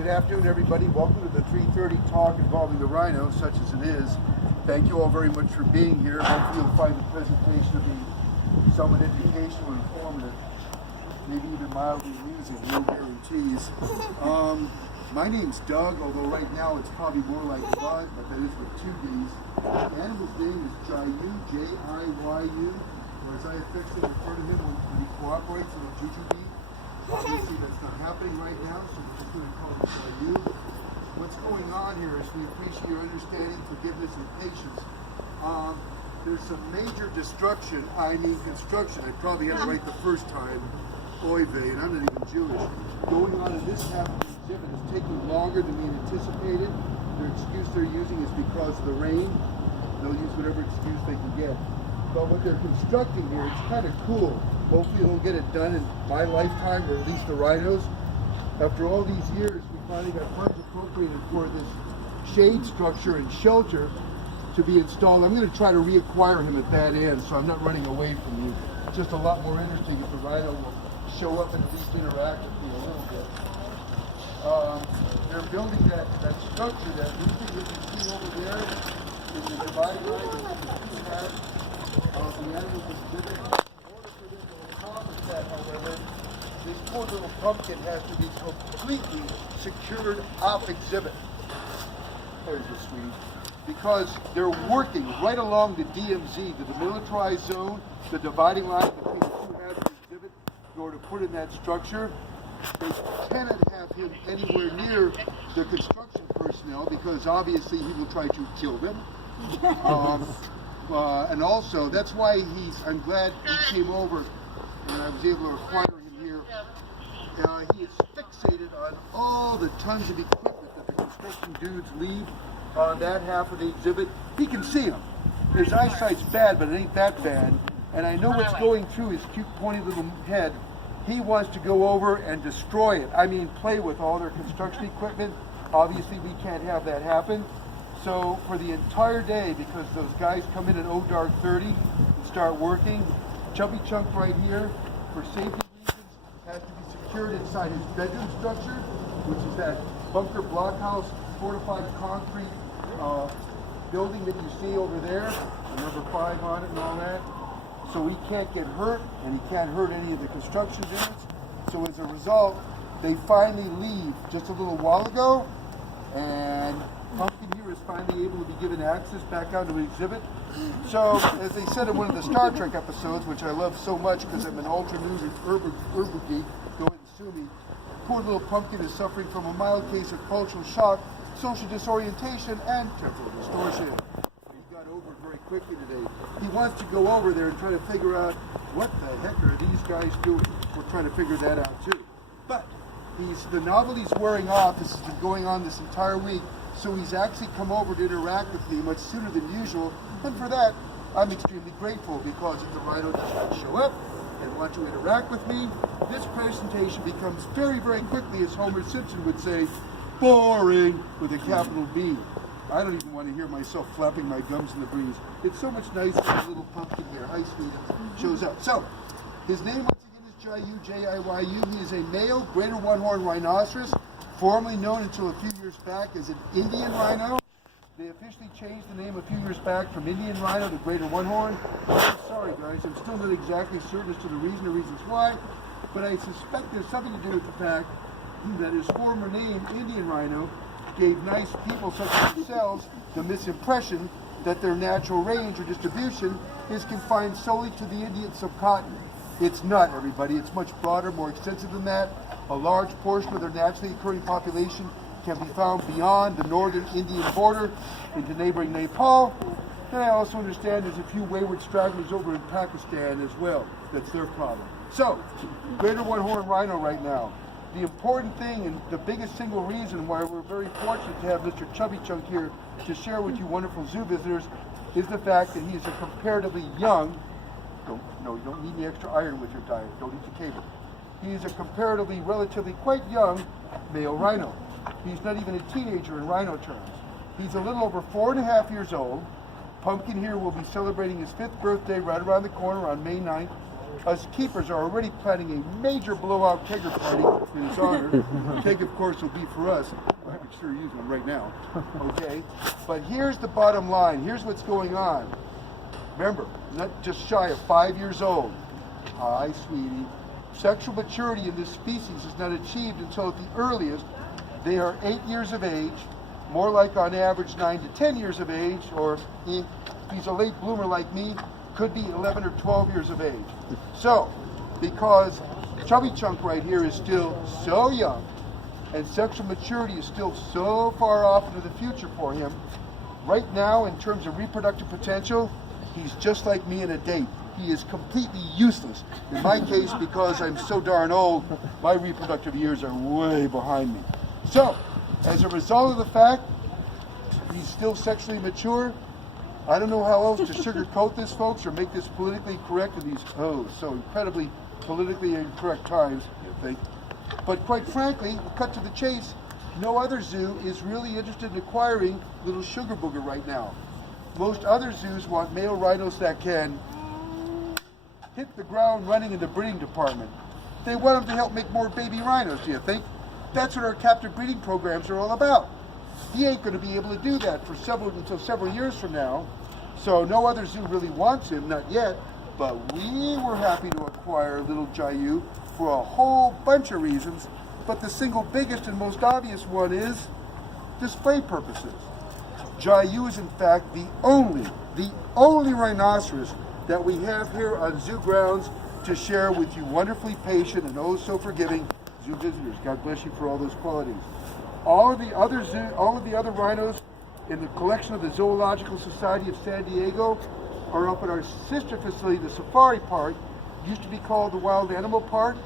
Good afternoon, everybody. Welcome to the 3:30 talk involving the rhino, such as it is. Thank you all very much for being here. Hopefully you'll find the presentation to be somewhat educational and informative, maybe even mildly amusing, no guarantees. My name's Doug, although right now it's probably more like Bud, but that is with two D's. The animal's name is Jiyu, J-I-Y-U, or as I affectionately refer to him when he cooperates in a GGB. Obviously that's not happening right now, so we're just going to call it Jiyu. What's going on here is we appreciate your understanding, forgiveness, and patience. There's some major destruction, construction. I probably had it right the first time, oy vey, and I'm not even Jewish. Going on in this half of the exhibit is taking longer than we anticipated. The excuse they're using is because of the rain. They'll use whatever excuse they can get. But what they're constructing here, it's kind of cool. Hopefully they'll get it done in my lifetime, or at least the rhinos. After all these years, we finally got funds appropriated for this shade structure and shelter to be installed. I'm going to try to reacquire him at that end, so I'm not running away from you. It's just a lot more interesting if the rhino will show up and at least interact with me a little bit. They're building that structure, that new thing that you see over there is the dividing line that you have the animals exhibit. However, this poor little pumpkin has to be completely secured off exhibit. There's the sweetie. Because they're working right along the DMZ, the demilitarized zone, the dividing line between the two halves of the exhibit, in order to put in that structure. They cannot have him anywhere near the construction personnel because obviously he will try to kill them. And also, that's why I'm glad he came over and I was able to acquire him here. He is fixated on all the tons of equipment that the construction dudes leave on that half of the exhibit. He can see them. His eyesight's bad, but it ain't that bad. And I know what's going through his cute, pointy little head. He wants to go over and destroy it. I mean, play with all their construction equipment. Obviously, we can't have that happen. So for the entire day, because those guys come in at dark 30 and start working, Chubby Chunk right here, for safety reasons, has to be secured inside his bedroom structure, which is that bunker blockhouse, fortified concrete building that you see over there, number 5 on it and all that. So he can't get hurt, and he can't hurt any of the construction units. So as a result, they finally leave just a little while ago, and Pumpkin here is finally able to be given access back onto the exhibit. So, as they said in one of the Star Trek episodes, which I love so much because I'm an ultra-news urban geek, go ahead and sue me, poor little Pumpkin is suffering from a mild case of cultural shock, social disorientation, and temporal distortion. He got over it very quickly today. He wants to go over there and try to figure out what the heck are these guys doing. We're trying to figure that out too. But the novelty's wearing off. This has been going on this entire week. So he's actually come over to interact with me much sooner than usual, and for that, I'm extremely grateful because if the rhino doesn't show up and want to interact with me, this presentation becomes very, very quickly, as Homer Simpson would say, boring, with a capital B. I don't even want to hear myself flapping my gums in the breeze. It's so much nicer when a little pumpkin here, hi sweetie, shows up. So, his name once again is Jiyu, J-I-Y-U. He is a male Greater One-Horned Rhinoceros, formerly known until a few years back as an Indian rhino. They officially changed the name a few years back from Indian rhino to Greater One-Horned. I'm sorry guys, I'm still not exactly certain as to the reason or reasons why, but I suspect there's something to do with the fact that his former name, Indian rhino, gave nice people such as themselves the misimpression that their natural range or distribution is confined solely to the Indian subcontinent. It's not, everybody. It's much broader, more extensive than that. A large portion of their naturally occurring population can be found beyond the northern Indian border into neighboring Nepal. And I also understand there's a few wayward stragglers over in Pakistan as well. That's their problem. So, Greater One-Horned Rhino right now. the important thing and the biggest single reason why we're very fortunate to have Mr. Chubby Chunk here to share with you wonderful zoo visitors is the fact that he is a comparatively young, you don't need any extra iron with your diet, don't eat the cable. He is a comparatively, relatively quite young male rhino. He's not even a teenager in rhino terms. He's a little over 4.5 years old. Pumpkin here will be celebrating his 5th birthday right around the corner on May 9th. Us keepers are already planning a major blowout kegger party in his honor. Keg, of course, will be for us. I'm sure use one right now. Okay? But here's the bottom line. Here's what's going on. Remember, not just shy of 5 years old. Hi, sweetie. Sexual maturity in this species is not achieved until at the earliest they are 8 years of age, more like on average 9 to 10 years of age, or if he's a late bloomer like me, could be 11 or 12 years of age. So, because Chubby Chunk right here is still so young, and sexual maturity is still so far off into the future for him, right now in terms of reproductive potential, he's just like me in a date. He is completely useless. In my case, because I'm so darn old, my reproductive years are way behind me. So, as a result of the fact he's still sexually mature, I don't know how else to sugarcoat this, folks, or make this politically correct in these, so incredibly politically incorrect times, you think. But quite frankly, cut to the chase, no other zoo is really interested in acquiring little sugar booger right now. Most other zoos want male rhinos that can hit the ground running in the breeding department. They want them to help make more baby rhinos, do you think? That's what our captive breeding programs are all about. He ain't going to be able to do that for until several years from now. So no other zoo really wants him, not yet. But we were happy to acquire little Jayu for a whole bunch of reasons. But the single biggest and most obvious one is display purposes. Jayu is in fact the only rhinoceros that we have here on zoo grounds to share with you wonderfully patient and oh so forgiving zoo visitors. God bless you for all those qualities. All of the other rhinos in the collection of the Zoological Society of San Diego are up at our sister facility, the Safari Park. It used to be called the Wild Animal Park.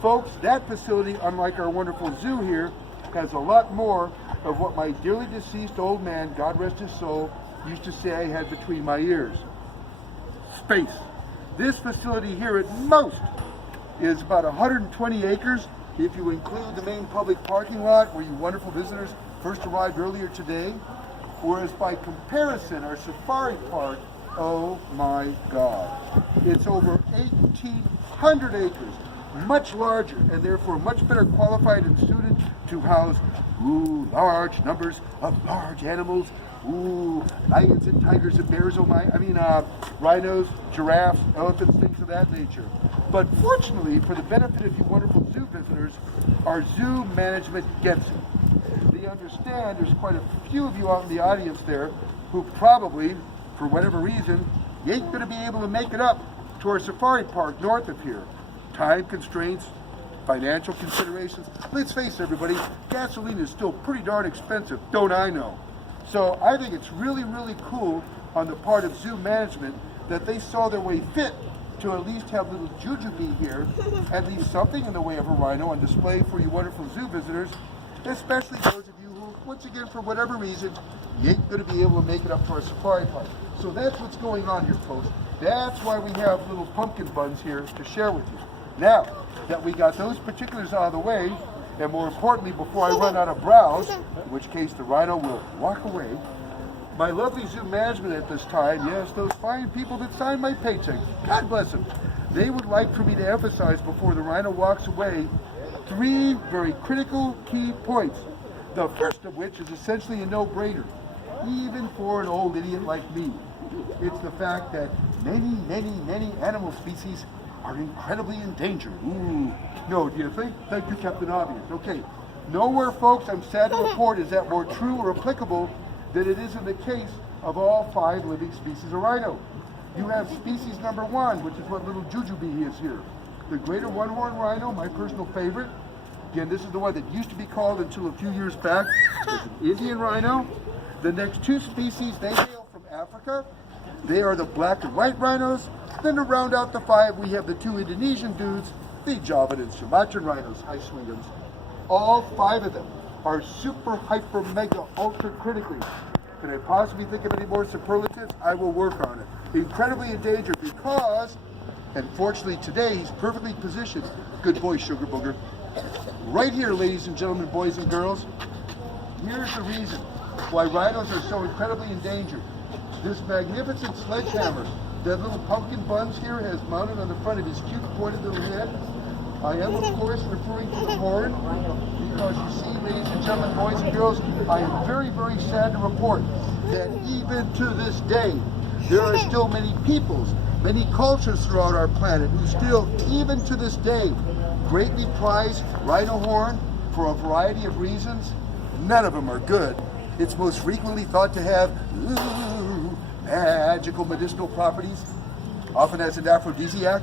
Folks, that facility, unlike our wonderful zoo here, has a lot more of what my dearly deceased old man, God rest his soul, used to say I had between my ears. Space. This facility here at most is about 120 acres if you include the main public parking lot where you wonderful visitors first arrived earlier today, whereas by comparison our safari park, oh my God, it's over 1,800 acres, much larger and therefore much better qualified and suited to house large numbers of large animals, lions and tigers and bears, rhinos, giraffes, elephants, things of that nature. But fortunately, for the benefit of you wonderful zoo visitors, our zoo management gets it. They understand there's quite a few of you out in the audience there who probably, for whatever reason, you ain't going to be able to make it up to our safari park north of here. Time constraints, financial considerations. Let's face it, everybody, gasoline is still pretty darn expensive, don't I know? So I think it's really, really cool on the part of zoo management that they saw their way fit to at least have little Jujubee here, at least something in the way of a rhino on display for you wonderful zoo visitors, especially those of you who, once again, for whatever reason, you ain't going to be able to make it up to our safari park. So that's what's going on here, folks. That's why we have little pumpkin buns here to share with you. Now that we got those particulars out of the way, and more importantly, before I run out of browse, in which case the rhino will walk away, my lovely zoo management at this time, yes, those fine people that sign my paycheck, God bless them, they would like for me to emphasize before the rhino walks away 3 very critical key points. The first of which is essentially a no-brainer, even for an old idiot like me. It's the fact that many, many, many animal species are incredibly endangered. No, do you think? Thank you, Captain Obvious. Okay. Nowhere, folks, I'm sad to report, is that more true or applicable than it is in the case of all 5 living species of rhino. You have species number 1, which is what little Jujubee is here. The Greater One-Horned Rhino, my personal favorite. Again, this is the one that used to be called until a few years back as an Indian rhino. The next 2 species, they hail from Africa. They are the black and white rhinos. Then to round out the 5, we have the 2 Indonesian dudes, the Javan and Sumatran rhinos. Hi, sweetums. all 5 of them are super, hyper, mega, ultra critically. Can I possibly think of any more superlatives? I will work on it. Incredibly endangered because, and fortunately today, he's perfectly positioned. Good boy, Sugar Booger. Right here, ladies and gentlemen, boys and girls, here's the reason why rhinos are so incredibly endangered. This magnificent sledgehammer that little pumpkin buns here has mounted on the front of his cute pointed little head. I am, of course, referring to the horn because you see, ladies and gentlemen, boys and girls, I am very, very sad to report that even to this day, there are still many peoples, many cultures throughout our planet who still, even to this day, greatly prize rhino horn for a variety of reasons. None of them are good. It's most frequently thought to have magical medicinal properties, often as an aphrodisiac,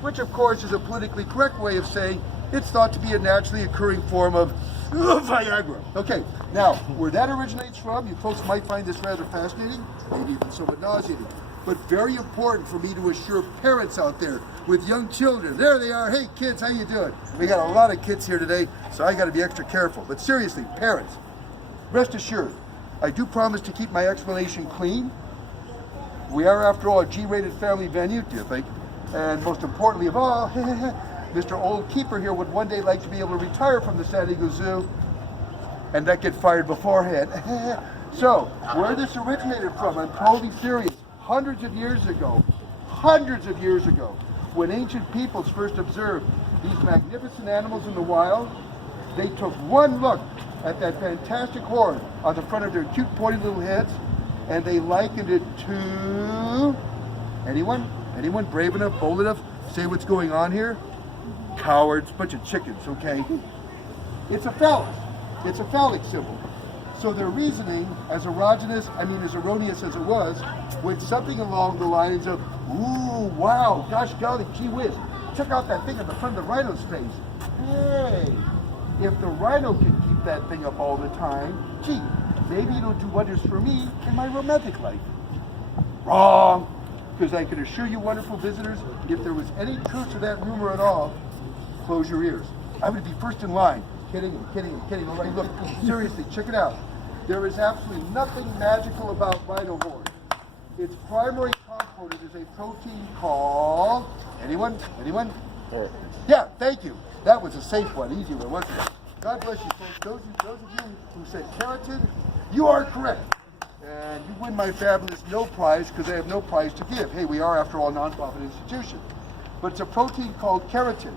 which of course is a politically correct way of saying it's thought to be a naturally occurring form of Viagra. Okay, now where that originates from, you folks might find this rather fascinating, maybe even somewhat nauseating, but very important for me to assure parents out there with young children. There they are. Hey kids, how you doing? We got a lot of kids here today, so I got to be extra careful. But seriously, parents, rest assured, I do promise to keep my explanation clean. We are, after all, a G-rated family venue, do you think? And most importantly of all, Mr. Old Keeper here would one day like to be able to retire from the San Diego Zoo and not get fired beforehand. So, where this originated from, I'm totally serious. Hundreds of years ago, when ancient peoples first observed these magnificent animals in the wild, they took one look at that fantastic horn on the front of their cute pointy little heads, and they likened it to, anyone brave enough, bold enough, say what's going on here? Cowards, bunch of chickens, okay? It's a phallus. It's a phallic symbol. So their reasoning, as erroneous as it was, went something along the lines of, ooh, wow, gosh golly, gee whiz, check out that thing on the front of the rhino's face. Hey, if the rhino can keep that thing up all the time, gee, maybe it'll do wonders for me in my romantic life. Wrong. Because I can assure you, wonderful visitors, if there was any truth to that rumor at all, close your ears. I would be first in line. Kidding. All right, look, seriously, check it out. There is absolutely nothing magical about rhino horn. Its primary component is a protein called, anyone? Yeah, thank you. That was a safe one, easy one, wasn't it? God bless you, folks. Those of you who said keratin, you are correct. And you win my fabulous no prize because I have no prize to give. Hey, we are, after all, a non-profit institution. But it's a protein called keratin.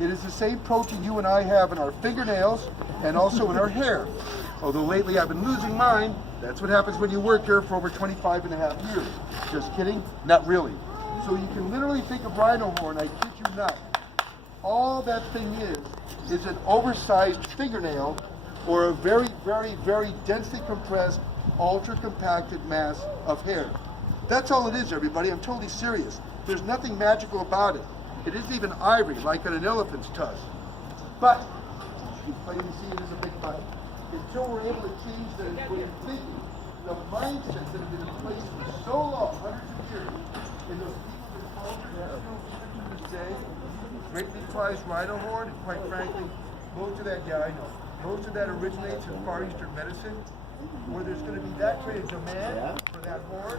It is the same protein you and I have in our fingernails and also in our hair. Although lately I've been losing mine. That's what happens when you work here for over 25 and a half years. Just kidding? Not really. So you can literally think of rhino horn, I kid you not. All that thing is an oversized fingernail or a very, very, very densely compressed, ultra-compacted mass of hair. That's all it is, everybody. I'm totally serious. There's nothing magical about it. It isn't even ivory, like on an elephant's tusk. But, you plainly see it as a big but. Until we're able to change the way of thinking, the mindsets that have been in place for so long, hundreds of years, in those people that culture that still to this day, greatly prized rhino horn, and quite frankly, most of that originates in Far Eastern medicine, where there's going to be that great a demand for that horn.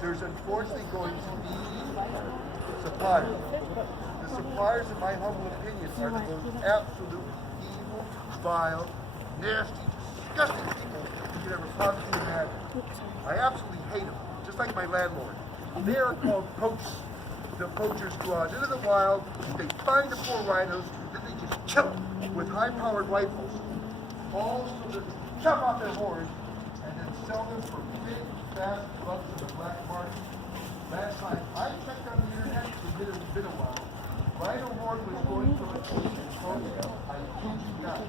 There's unfortunately going to be suppliers. The suppliers, in my humble opinion, are the most absolutely evil, vile, nasty, disgusting people you could ever possibly imagine. I absolutely hate them, just like my landlord. They are called poachers. The poachers go out into the wild, they find the poor rhinos, then they just kill them with high-powered rifles, all so that they chop off their horns and then sell them for big, fast bucks in the black market. Last time I checked on the internet, it's been a while. Rhino horn was going from a tree in Florida. I kid you not.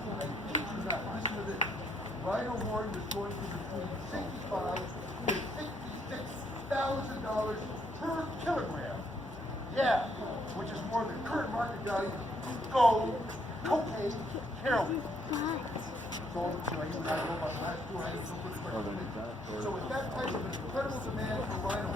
Listen to this. Rhino horn was going for between $65,000 to $66,000 per kilogram. Yeah, which is more than current market value of gold, cocaine, heroin. So you and I know about the last 2 items. So with that type of incredible demand for rhino